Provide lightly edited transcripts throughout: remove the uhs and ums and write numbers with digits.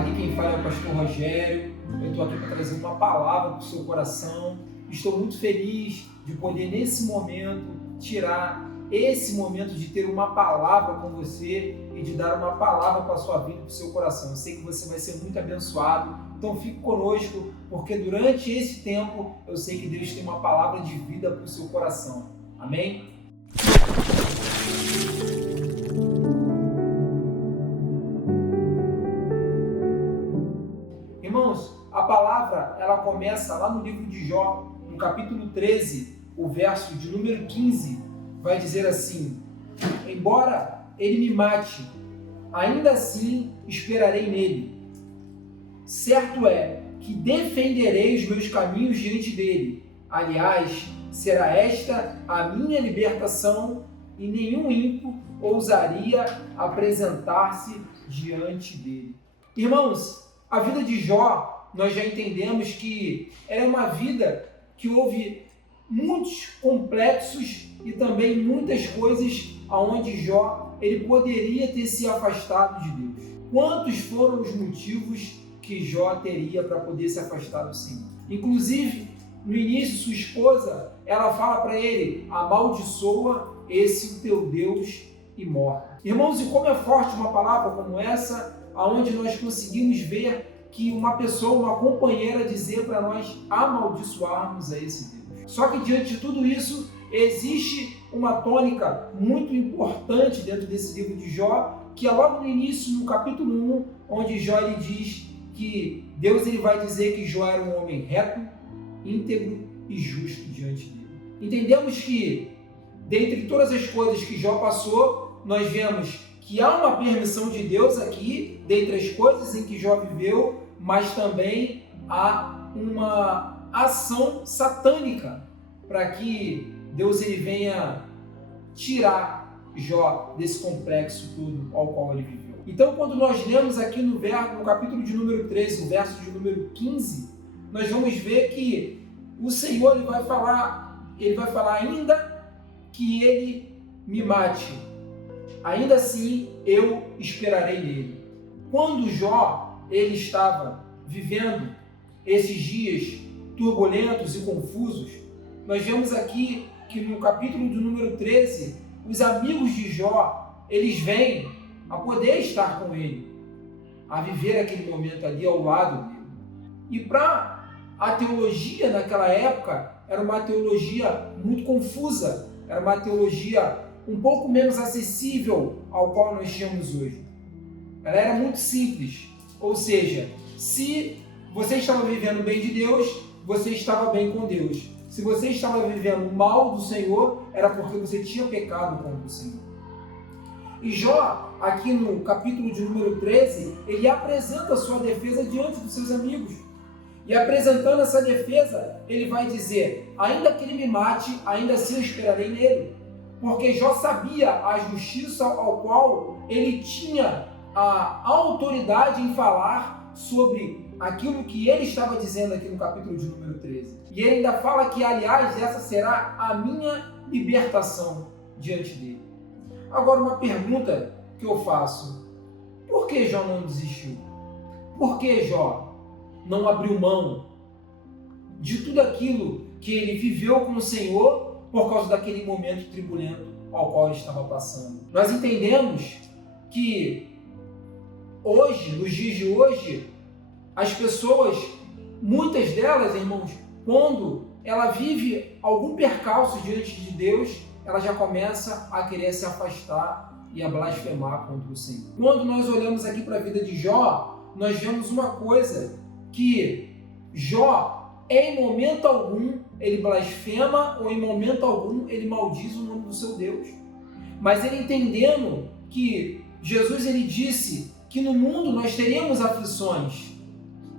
Aqui quem fala é o pastor Rogério. Eu estou aqui para trazer uma palavra para o seu coração. Estou muito feliz de poder, nesse momento, tirar esse momento de ter uma palavra com você e de dar uma palavra para a sua vida, para o seu coração. Eu sei que você vai ser muito abençoado, então fique conosco, porque durante esse tempo eu sei que Deus tem uma palavra de vida para o seu coração. Amém? Irmãos, a palavra ela começa lá no livro de Jó, no capítulo 13, o verso de número 15, vai dizer assim: embora ele me mate, ainda assim esperarei nele. Certo é que defenderei os meus caminhos diante dele. Aliás, será esta a minha libertação, e nenhum ímpio ousaria apresentar-se diante dele. Irmãos, a vida de Jó, nós já entendemos que era uma vida que houve muitos complexos e também muitas coisas aonde Jó ele poderia ter se afastado de Deus. Quantos foram os motivos que Jó teria para poder se afastar do Senhor? Inclusive, no início, sua esposa, ela fala para ele: amaldiçoa esse o teu Deus e morre. Irmãos, e como é forte uma palavra como essa, aonde nós conseguimos ver que uma pessoa, uma companheira dizer para nós amaldiçoarmos a esse Deus. Só que diante de tudo isso, existe uma tônica muito importante dentro desse livro de Jó, que é logo no início, no capítulo 1, onde Jó ele diz que Deus ele vai dizer que Jó era um homem reto, íntegro e justo diante dele. Entendemos que, dentre todas as coisas que Jó passou, nós vemos que há uma permissão de Deus aqui, dentre as coisas em que Jó viveu, mas também há uma ação satânica para que Deus ele venha tirar Jó desse complexo todo ao qual ele viveu. Então, quando nós lemos aqui no capítulo de número 13, o verso de número 15, nós vamos ver que o Senhor ele vai falar ainda que ele me mate, ainda assim eu esperarei nele. Quando Jó ele estava vivendo esses dias turbulentos e confusos, nós vemos aqui que no capítulo do número 13, os amigos de Jó, eles vêm a poder estar com ele, a viver aquele momento ali ao lado dele. E para a teologia naquela época, era uma teologia muito confusa, era uma teologia um pouco menos acessível ao qual nós tínhamos hoje. Ela era muito simples, ou seja, se você estava vivendo bem de Deus, você estava bem com Deus. Se você estava vivendo mal do Senhor, era porque você tinha pecado contra o Senhor. E Jó, aqui no capítulo de número 13, ele apresenta a sua defesa diante dos seus amigos. E apresentando essa defesa, ele vai dizer: ainda que ele me mate, ainda assim eu esperarei nele. Porque Jó sabia a justiça ao qual ele tinha a autoridade em falar sobre aquilo que ele estava dizendo aqui no capítulo de número 13. E ele ainda fala que, aliás, essa será a minha libertação diante dele. Agora, uma pergunta que eu faço: por que Jó não desistiu? Por que Jó não abriu mão de tudo aquilo que ele viveu com o Senhor por causa daquele momento turbulento ao qual ele estava passando? Nós entendemos que hoje, nos dias de hoje, as pessoas, muitas delas, irmãos, quando ela vive algum percalço diante de Deus, ela já começa a querer se afastar e a blasfemar contra o Senhor. Quando nós olhamos aqui para a vida de Jó, nós vemos uma coisa, que Jó, em momento algum, ele blasfema ou em momento algum ele maldiz o nome do seu Deus. Mas ele entendendo que Jesus ele disse que no mundo nós teríamos aflições,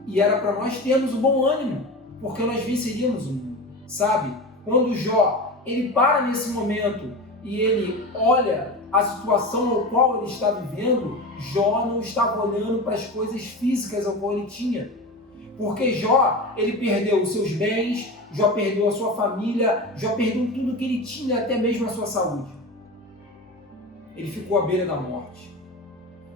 e era para nós termos um bom ânimo, porque nós venceríamos o mundo, sabe? Quando Jó, ele para nesse momento e ele olha a situação ao qual ele está vivendo, Jó não estava olhando para as coisas físicas ao qual ele tinha, porque Jó, ele perdeu os seus bens, Jó perdeu a sua família, Jó perdeu tudo que ele tinha, até mesmo a sua saúde. Ele ficou à beira da morte.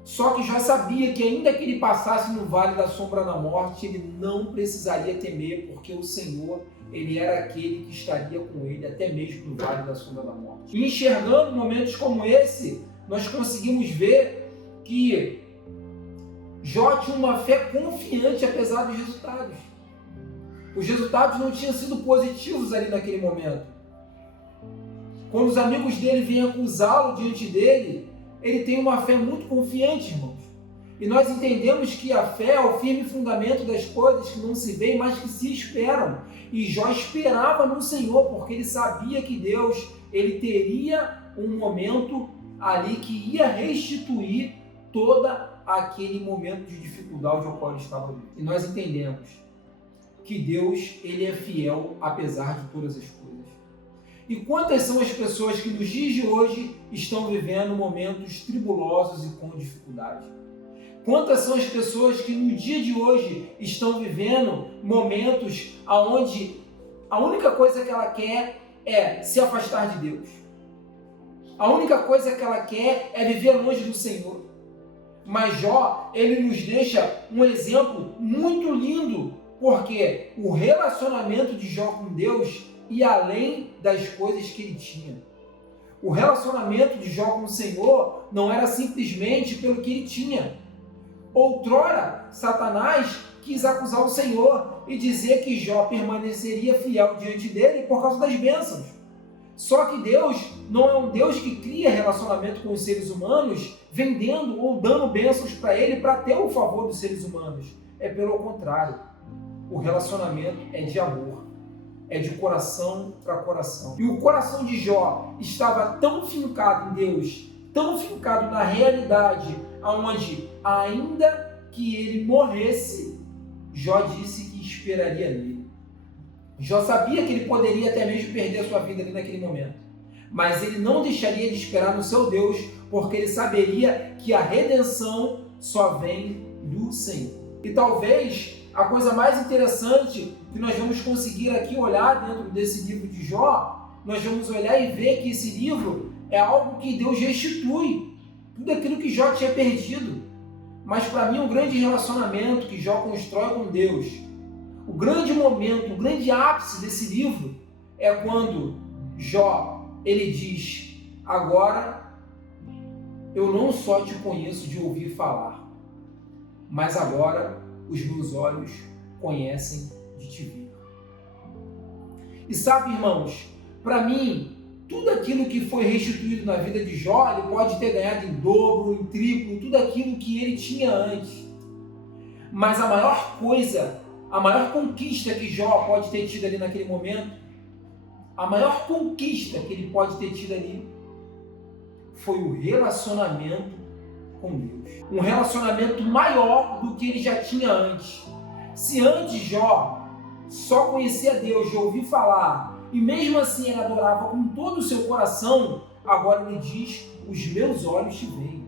Só que Jó sabia que ainda que ele passasse no vale da sombra da morte, ele não precisaria temer, porque o Senhor, ele era aquele que estaria com ele até mesmo no vale da sombra da morte. E enxergando momentos como esse, nós conseguimos ver que Jó tinha uma fé confiante apesar dos resultados. Os resultados não tinham sido positivos ali naquele momento. Quando os amigos dele vêm acusá-lo diante dele, ele tem uma fé muito confiante, irmãos. E nós entendemos que a fé é o firme fundamento das coisas que não se veem, mas que se esperam. E Jó esperava no Senhor, porque ele sabia que Deus, ele teria um momento ali que ia restituir todo aquele momento de dificuldade ao qual ele estava vivendo. E nós entendemos que Deus, ele é fiel apesar de todas as coisas. E quantas são as pessoas que nos dias de hoje estão vivendo momentos tribulosos e com dificuldade? Quantas são as pessoas que no dia de hoje estão vivendo momentos onde a única coisa que ela quer é se afastar de Deus? A única coisa que ela quer é viver longe do Senhor. Mas Jó, ele nos deixa um exemplo muito lindo, porque o relacionamento de Jó com Deus ia além das coisas que ele tinha. O relacionamento de Jó com o Senhor não era simplesmente pelo que ele tinha. Outrora, Satanás quis acusar o Senhor e dizer que Jó permaneceria fiel diante dele por causa das bênçãos. Só que Deus não é um Deus que cria relacionamento com os seres humanos vendendo ou dando bênçãos para ele para ter o favor dos seres humanos. É pelo contrário. O relacionamento é de amor. É de coração para coração. E o coração de Jó estava tão fincado em Deus, tão fincado na realidade, aonde ainda que ele morresse, Jó disse que esperaria nele. Jó sabia que ele poderia até mesmo perder a sua vida ali naquele momento, mas ele não deixaria de esperar no seu Deus, porque ele saberia que a redenção só vem do Senhor. E talvez a coisa mais interessante que nós vamos conseguir aqui olhar dentro desse livro de Jó, nós vamos olhar e ver que esse livro é algo que Deus restitui, tudo aquilo que Jó tinha perdido. Mas para mim o grande relacionamento que Jó constrói com Deus, o grande momento, o grande ápice desse livro é quando Jó, ele diz: agora eu não só te conheço de ouvir falar, mas agora os meus olhos conhecem de te ver. E sabe, irmãos, para mim, tudo aquilo que foi restituído na vida de Jó, ele pode ter ganhado em dobro, em triplo, tudo aquilo que ele tinha antes. Mas a maior coisa, a maior conquista que Jó pode ter tido ali naquele momento, a maior conquista que ele pode ter tido ali, foi o relacionamento com Deus. Um relacionamento maior do que ele já tinha antes. Se antes Jó só conhecia Deus de ouvir falar, e mesmo assim ele adorava com todo o seu coração, agora ele diz: os meus olhos te veem.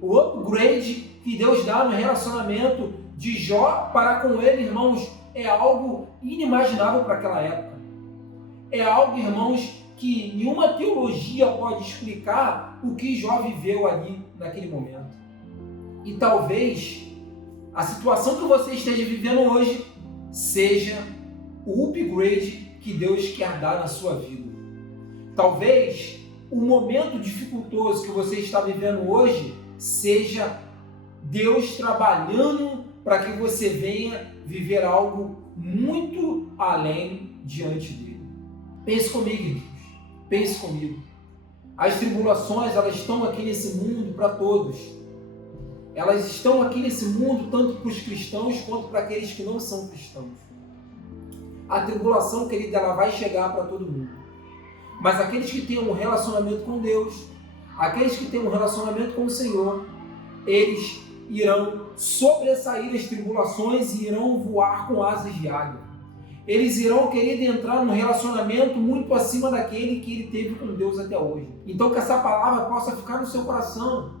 O upgrade que Deus dá no relacionamento de Jó para com ele, irmãos, é algo inimaginável para aquela época. É algo, irmãos, que nenhuma teologia pode explicar o que Jó viveu ali naquele momento. E talvez a situação que você esteja vivendo hoje seja o upgrade que Deus quer dar na sua vida. Talvez o momento dificultoso que você está vivendo hoje seja Deus trabalhando para que você venha viver algo muito além diante dele. Pense comigo, irmãos. Pense comigo. As tribulações, elas estão aqui nesse mundo para todos. Elas estão aqui nesse mundo tanto para os cristãos quanto para aqueles que não são cristãos. A tribulação, querida, ela vai chegar para todo mundo. Mas aqueles que têm um relacionamento com Deus, aqueles que têm um relacionamento com o Senhor, eles irão sobressair as tribulações e irão voar com asas de águia. Eles irão querer entrar num relacionamento muito acima daquele que ele teve com Deus até hoje. Então que essa palavra possa ficar no seu coração,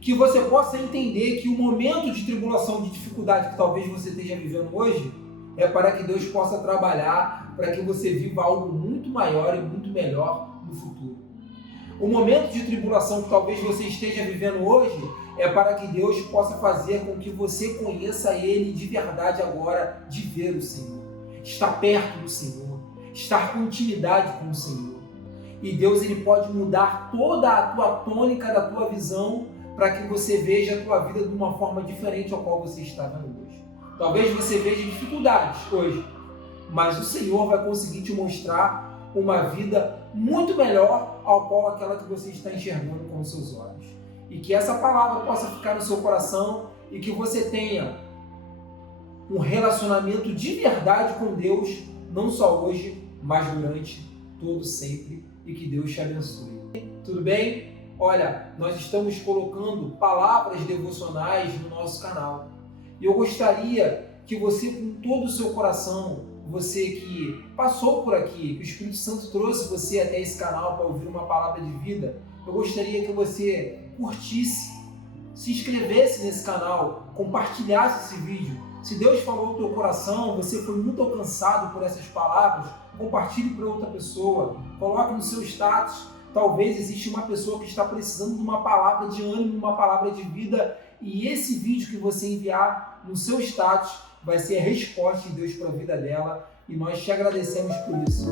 que você possa entender que o momento de tribulação, de dificuldade que talvez você esteja vivendo hoje, é para que Deus possa trabalhar, para que você viva algo muito maior e muito melhor no futuro. O momento de tribulação que talvez você esteja vivendo hoje é para que Deus possa fazer com que você conheça Ele de verdade agora, de ver o Senhor, estar perto do Senhor, estar com intimidade com o Senhor. E Deus ele pode mudar toda a tua tônica da tua visão para que você veja a tua vida de uma forma diferente ao qual você está vendo hoje. Talvez você veja dificuldades hoje, mas o Senhor vai conseguir te mostrar uma vida muito melhor ao qual aquela que você está enxergando com os seus olhos. E que essa palavra possa ficar no seu coração e que você tenha um relacionamento de verdade com Deus, não só hoje, mas durante todo sempre, e que Deus te abençoe. Tudo bem? Olha, nós estamos colocando palavras devocionais no nosso canal. E eu gostaria que você, com todo o seu coração, você que passou por aqui, que o Espírito Santo trouxe você até esse canal para ouvir uma palavra de vida, eu gostaria que você curtisse, se inscrevesse nesse canal, compartilhasse esse vídeo. Se Deus falou no teu coração, você foi muito alcançado por essas palavras, compartilhe para outra pessoa, coloque no seu status. Talvez exista uma pessoa que está precisando de uma palavra de ânimo, uma palavra de vida, e esse vídeo que você enviar no seu status vai ser a resposta de Deus para a vida dela, e nós te agradecemos por isso.